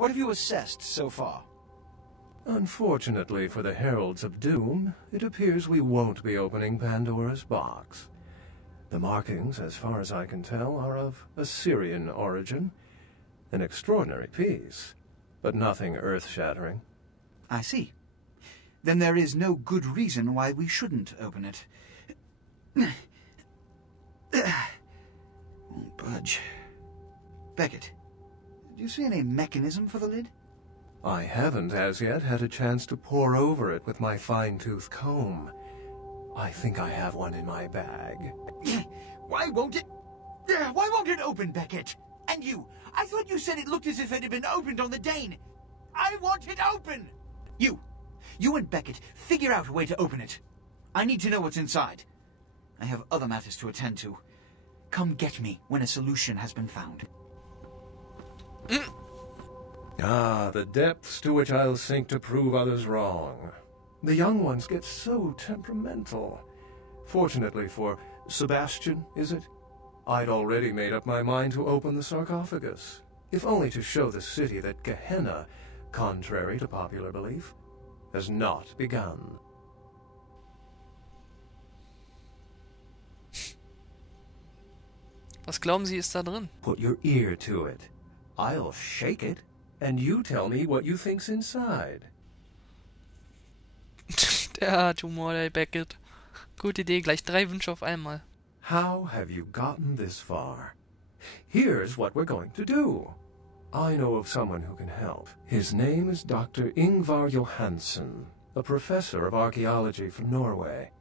What have you assessed so far? Unfortunately for the Heralds of Doom, it appears we won't be opening Pandora's box. The markings, as far as I can tell, are of Assyrian origin. An extraordinary piece, but nothing earth-shattering. I see. Then there is no good reason why we shouldn't open it. Won't budge. Beckett, do you see any mechanism for the lid? I haven't as yet had a chance to pore over it with my fine-tooth comb. I think I have one in my bag. Why won't it open, Beckett? And you, I thought you said it looked as if it had been opened on the Dane. I want it open! You and Beckett, figure out a way to open it. I need to know what's inside. I have other matters to attend to. Come get me when a solution has been found. Ah, the depths to which I'll sink to prove others wrong. The young ones get so temperamental. Fortunately for Sebastian, is it? I'd already made up my mind to open the sarcophagus, if only to show the city that Gehenna, contrary to popular belief, has not begun. Was glauben Sie ist da drin? Put your ear to it. I'll shake it, and you tell me what you think's inside. Der hat Humor, der Beckett. Gute Idee, gleich 3 Wünsche auf einmal. How have you gotten this far? Here's what we're going to do. I know of someone who can help. His name is Dr. Ingvar Johansen, a professor of archaeology from Norway.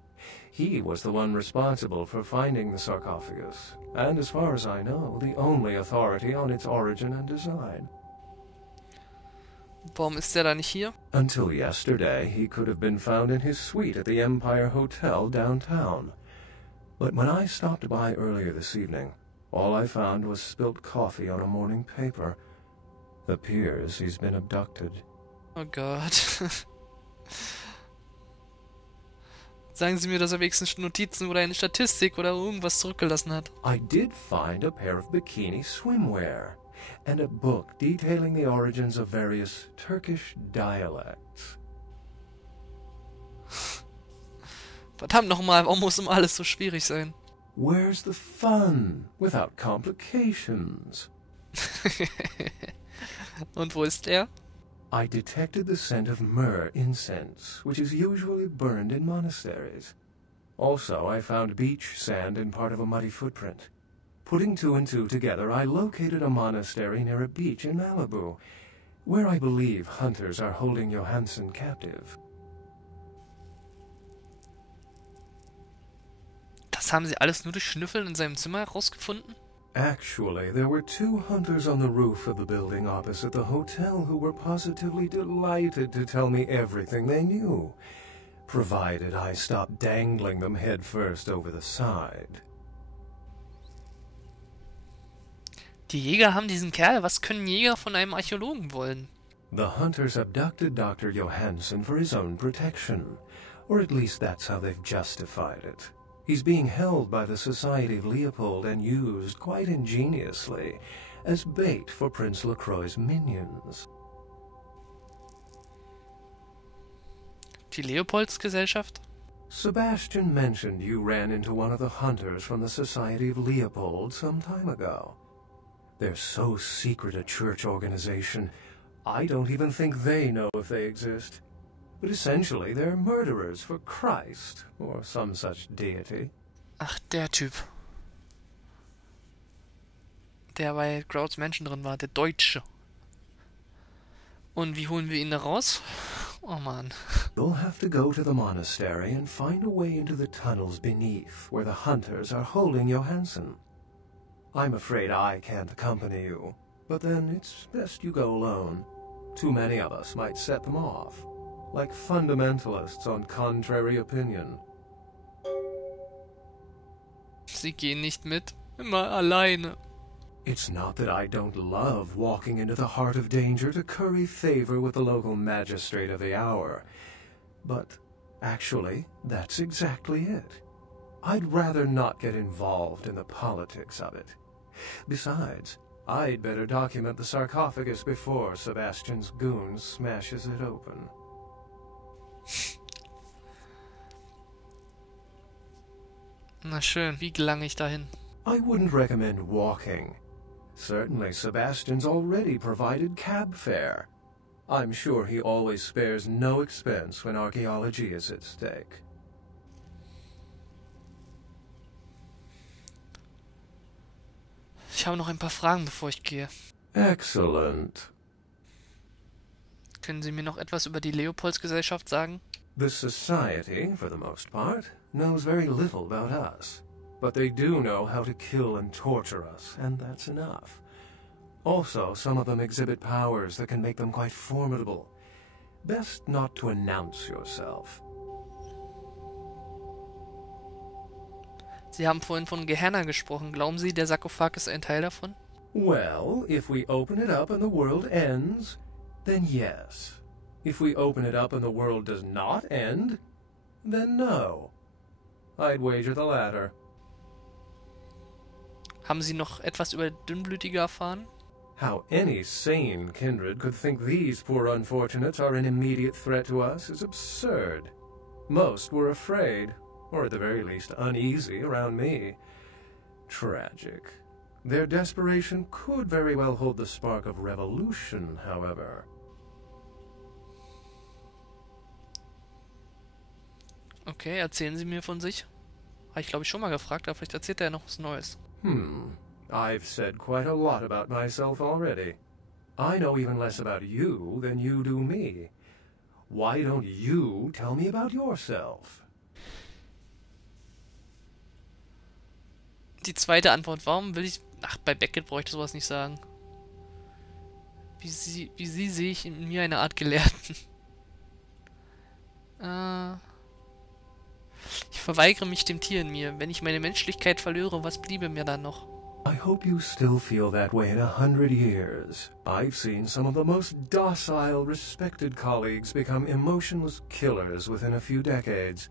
He was the one responsible for finding the sarcophagus, and as far as I know, the only authority on its origin and design. Warum ist der da nicht hier? Until yesterday, he could have been found in his suite at the Empire Hotel downtown. But when I stopped by earlier this evening, all I found was spilt coffee on a morning paper. Appears he's been abducted. Oh Gott. Sagen Sie mir, dass er wenigstens Notizen oder eine Statistik oder irgendwas zurückgelassen hat. I did find a pair of bikini swimwear, and a book detailing the origins of various Turkish dialects. Verdammt nochmal, warum muss immer alles so schwierig sein? Where's the fun without complications? Und wo ist er? I detected the scent of myrrh incense, which is usually burned in monasteries. Also, I found beach sand in part of a muddy footprint. Putting 2 and 2 together, I located a monastery near a beach in Malibu, where I believe hunters are holding Johansen captive. Das haben Sie alles nur durch Schnüffeln in seinem Zimmer herausgefunden? Actually, there were 2 hunters on the roof of the building opposite the hotel who were positively delighted to tell me everything they knew, provided I stopped dangling them head first over the side. Die Jäger haben diesen Kerl. Was können Jäger von einem Archäologen wollen? The hunters abducted Dr. Johansen for his own protection, or at least that's how they've justified it. He's being held by the Society of Leopold and used, quite ingeniously, as bait for Prince LaCroix's minions. Die Leopolds-Gesellschaft? Sebastian mentioned you ran into one of the hunters from the Society of Leopold some time ago. They're so secret a church organization, I don't even think they know if they exist. But essentially, they're murderers for Christ, or some such deity. Ach, der Typ. Der bei Grouds Menschen drin war, der Deutsche. Und wie holen wir ihn da raus? Oh Mann. You'll have to go to the monastery and find a way into the tunnels beneath, where the hunters are holding Johansen. I'm afraid I can't accompany you, but then it's best you go alone. Too many of us might set them off. Like fundamentalists on contrary opinion. Sie gehen nicht mit. Immer alleine. It's not that I don't love walking into the heart of danger to curry favor with the local magistrate of the hour. But actually, that's exactly it. I'd rather not get involved in the politics of it. Besides, I'd better document the sarcophagus before Sebastian's goon smashes it open. Na schön, wie gelange ich dahin? I wouldn't recommend walking. Certainly Sebastian's already provided cab fare. I'm sure he always spares no expense when archaeology is at stake. Ich habe noch ein paar Fragen, bevor ich gehe. Excellent. Können Sie mir noch etwas über die Leopoldsgesellschaft sagen? The society, for the most part, knows very little about us. But they do know how to kill and torture us, and that's enough. Also, some of them exhibit powers that can make them quite formidable. Best not to announce yourself. Sie haben vorhin von Gehenna gesprochen. Glauben Sie, der Sarkophag ist ein Teil davon? Well, if we open it up and the world ends, then yes. If we open it up and the world does not end, then no. I'd wager the latter. Haben Sie noch etwas über Dünnblütige erfahren? How any sane kindred could think these poor unfortunates are an immediate threat to us is absurd. Most were afraid, or at the very least uneasy around me. Tragic. Their desperation could very well hold the spark of revolution, however. Okay, erzählen Sie mir von sich. Habe ich glaube ich schon mal gefragt, aber vielleicht erzählt er ja noch was Neues. I've said quite a lot about myself already. I know even less about you than you do me. Why don't you tell me about yourself? Die zweite Antwort, warum will ich... Ach, bei Beckett bräuchte ich sowas nicht sagen. Wie sie sehe ich in mir eine Art Gelehrten. Ich verweigere mich dem Tier in mir. Wenn ich meine Menschlichkeit verlöre, was bliebe mir dann noch? I hope you still feel that way in 100 years. I've seen some of the most docile, respected colleagues become emotionless killers within a few decades.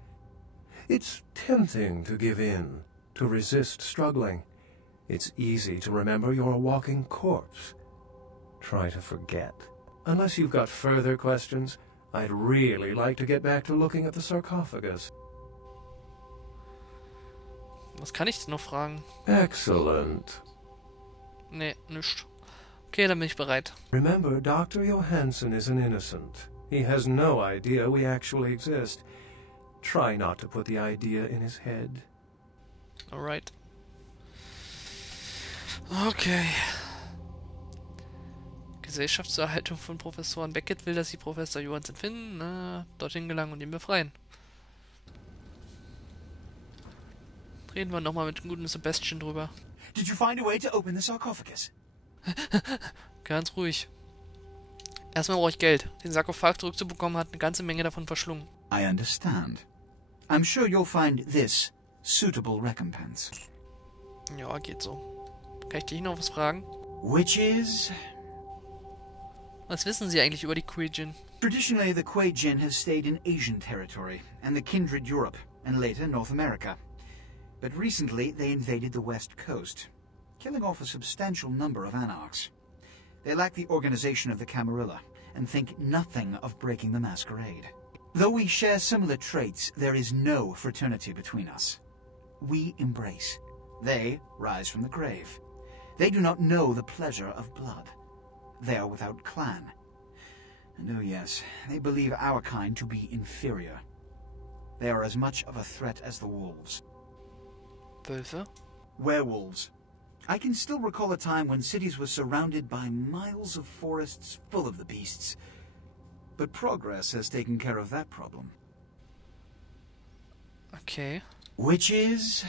It's tempting to give in, to resist struggling. It's easy to remember you're a walking corpse. Try to forget. Unless you've got further questions, I'd really like to get back to looking at the sarcophagus. Was kann ich denn noch fragen? Excellent. Nee, nichts. Okay, dann bin ich bereit. Remember, Dr. Johansson is an innocent. He has no idea we actually exist. Try not to put the idea in his head. Alright. Okay. Gesellschaft zur Erhaltung von Professoren. Beckett will, dass sie Professor Johansson finden, dorthin gelangen und ihn befreien. Reden wir nochmal mit dem guten Sebastian drüber. Did you find a way to open the sarcophagus? Ganz ruhig. Erstmal brauche ich Geld. Den Sarkophag zurückzubekommen hat eine ganze Menge davon verschlungen. I understand. I'm sure you'll find this suitable recompense. Ja, geht so. Kann ich dich noch was fragen? Which is... Was wissen Sie eigentlich über die Kuei-Jin? Traditionally, the Kuei-Jin has stayed in Asian territory, and the kindred Europe, and later North America. But recently, they invaded the west coast, killing off a substantial number of anarchs. They lack the organization of the Camarilla, and think nothing of breaking the masquerade. Though we share similar traits, there is no fraternity between us. We embrace. They rise from the grave. They do not know the pleasure of blood. They are without clan. And oh yes, they believe our kind to be inferior. They are as much of a threat as the wolves. Wölfe? Werewolves. I can still recall a time when cities were surrounded by miles of forests full of the beasts. But progress has taken care of that problem. Okay. Which is...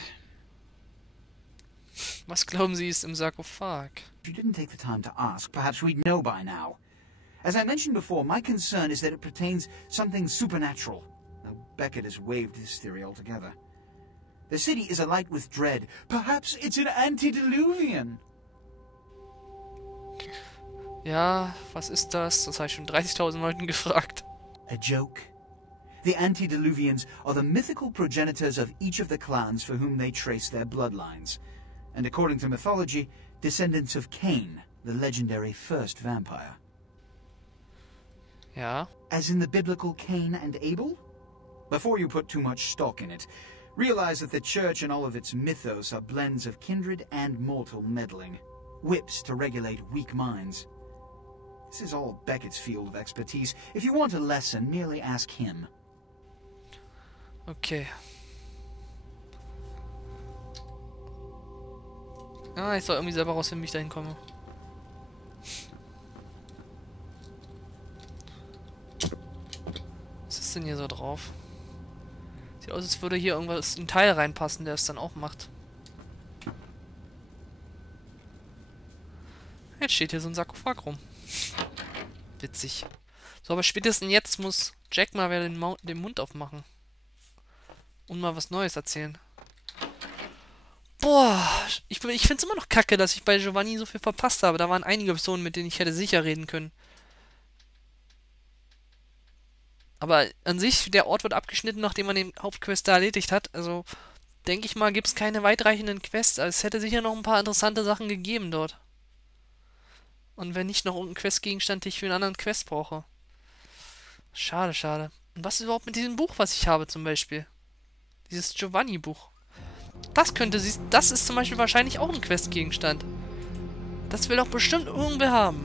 Was glauben Sie ist im Sarkophag? If you didn't take the time to ask, perhaps we'd know by now. As I mentioned before, my concern is that it pertains something supernatural. Now, Beckett has waived his theory altogether. The city is alight with dread. Perhaps it's an antediluvian. Ja, was ist das? Das habe ich schon 30.000 Leuten gefragt. A joke? The antediluvians are the mythical progenitors of each of the clans for whom they trace their bloodlines. And according to mythology, Descendants of Cain, the legendary first vampire. Ja. As in the biblical Cain and Abel? Before you put too much stock in it, realize that the Church and all of its mythos are blends of kindred and mortal meddling. Whips to regulate weak minds. This is all Beckett's field of expertise. If you want a lesson, merely ask him. Okay. Ah, ich soll irgendwie selber rausfinden, wie ich da hinkomme. Was ist denn hier so drauf? Sieht aus, als würde hier irgendwas ein Teil reinpassen, der es dann auch macht. Jetzt steht hier so ein Sarkophag rum. Witzig. So, aber spätestens jetzt muss Jack mal wieder den Mund aufmachen. Und mal was Neues erzählen. Boah, ich finde es immer noch kacke, dass ich bei Giovanni so viel verpasst habe. Da waren einige Personen, mit denen ich hätte sicher reden können. Aber an sich, der Ort wird abgeschnitten, nachdem man den Hauptquest da erledigt hat. Also, denke ich mal, gibt es keine weitreichenden Quests. Also, es hätte sicher noch ein paar interessante Sachen gegeben dort. Und wenn nicht noch irgendein Questgegenstand, den ich für einen anderen Quest brauche. Schade, schade. Und was ist überhaupt mit diesem Buch, was ich habe zum Beispiel? Dieses Giovanni-Buch. Das ist zum Beispiel wahrscheinlich auch ein Questgegenstand. Das will doch bestimmt irgendwer haben.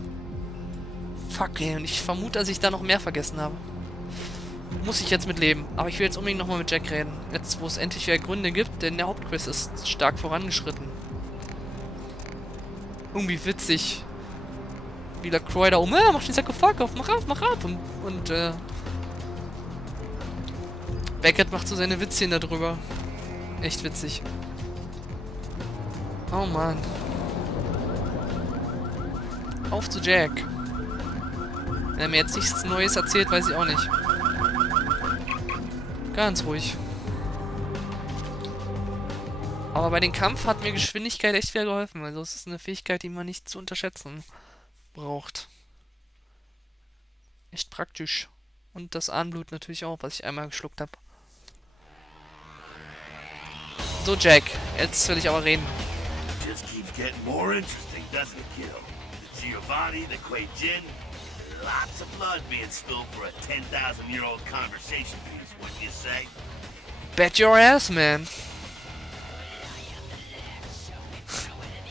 Fuck, ey. Und ich vermute, dass ich da noch mehr vergessen habe. Muss ich jetzt mit leben. Aber ich will jetzt unbedingt nochmal mit Jack reden. Jetzt, wo es endlich wieder Gründe gibt, denn der Hauptquest ist stark vorangeschritten. Irgendwie witzig. Wie der Croy da oben, mach den Sarkophag auf, mach auf. Und Beckett macht so seine Witzchen da drüber. Echt witzig. Oh Mann. Auf zu Jack. Wenn er mir jetzt nichts Neues erzählt, weiß ich auch nicht. Ganz ruhig. Aber bei dem Kampf hat mir Geschwindigkeit echt wieder geholfen. Also es ist eine Fähigkeit, die man nicht zu unterschätzen braucht. Echt praktisch. Und das Ahnenblut natürlich auch, was ich einmal geschluckt habe. So, Jack, jetzt will ich aber reden. Just keeps getting more interesting, doesn't it, kiddo? The Giovanni, the Quay-Jin, lots of blood being spilled for a 10,000-year-old conversation piece, wouldn't you say? Bet your ass, man.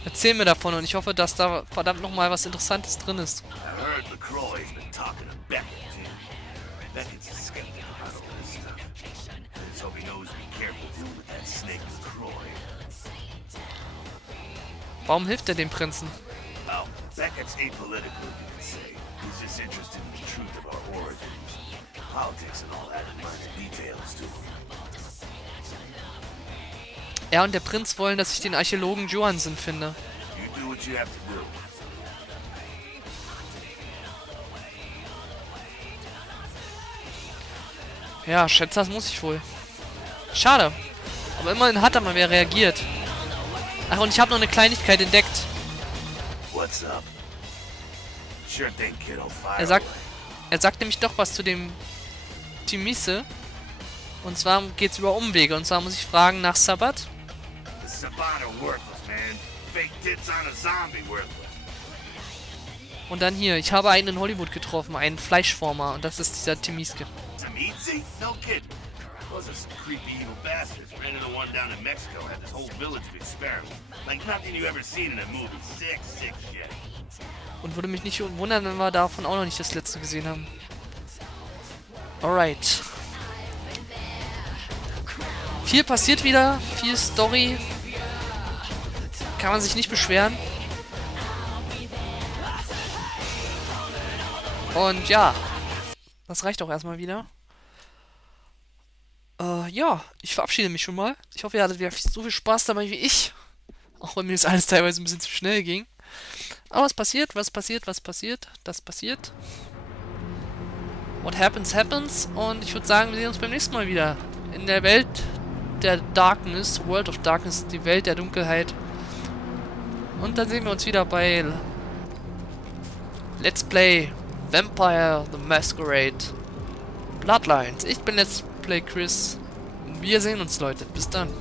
Erzähl mir davon und ich hoffe, dass da verdammt nochmal was Interessantes drin ist. I heard LaCroix's been talking to Beckett, too. Beckett's a skeptic about all this stuff. Let's hope he knows to be careful dealing with that snake LaCroix. Warum hilft er dem Prinzen? Oh, Beckett's apolitical, you could say. He's just interested in the truth of our origins. Politics and all that minor details to him. Er und der Prinz wollen, dass ich den Archäologen Johansen finde. You do what you have to do. Ja, schätze, das muss ich wohl. Schade. Aber immerhin hat er mal wer reagiert. Ach, und ich habe noch eine Kleinigkeit entdeckt. What's up? Sure thing, kiddo. Fire Er sagt nämlich doch was zu dem Timise. Und zwar geht's über Umwege. Und zwar muss ich fragen nach Sabbat. The Sabbat are worthless, man. Fake tits on a zombie worthless. Und dann hier, ich habe einen in Hollywood getroffen, einen Fleischformer. Und das ist dieser Timiske. Tamizi? No kidding. Those are some creepy evil bastards. Ran into one down in Mexico, had this whole village to experiment. Like nothing you ever seen in a movie. Sick shit. Und würde mich nicht wundern, wenn wir davon auch noch nicht das letzte gesehen haben. Alright. Viel passiert wieder, viel Story. Kann man sich nicht beschweren. Und ja, das reicht auch erstmal wieder. Ja, ich verabschiede mich schon mal. Ich hoffe, ihr hattet wieder so viel Spaß dabei wie ich. Auch wenn mir das alles teilweise ein bisschen zu schnell ging. Aber was passiert? Das passiert. What happens, happens. Und ich würde sagen, wir sehen uns beim nächsten Mal wieder. In der Welt der Darkness, World of Darkness, die Welt der Dunkelheit. Und dann sehen wir uns wieder bei Let's Play Vampire the Masquerade Bloodlines. Ich bin Let's Play Chris. Wir sehen uns, Leute. Bis dann.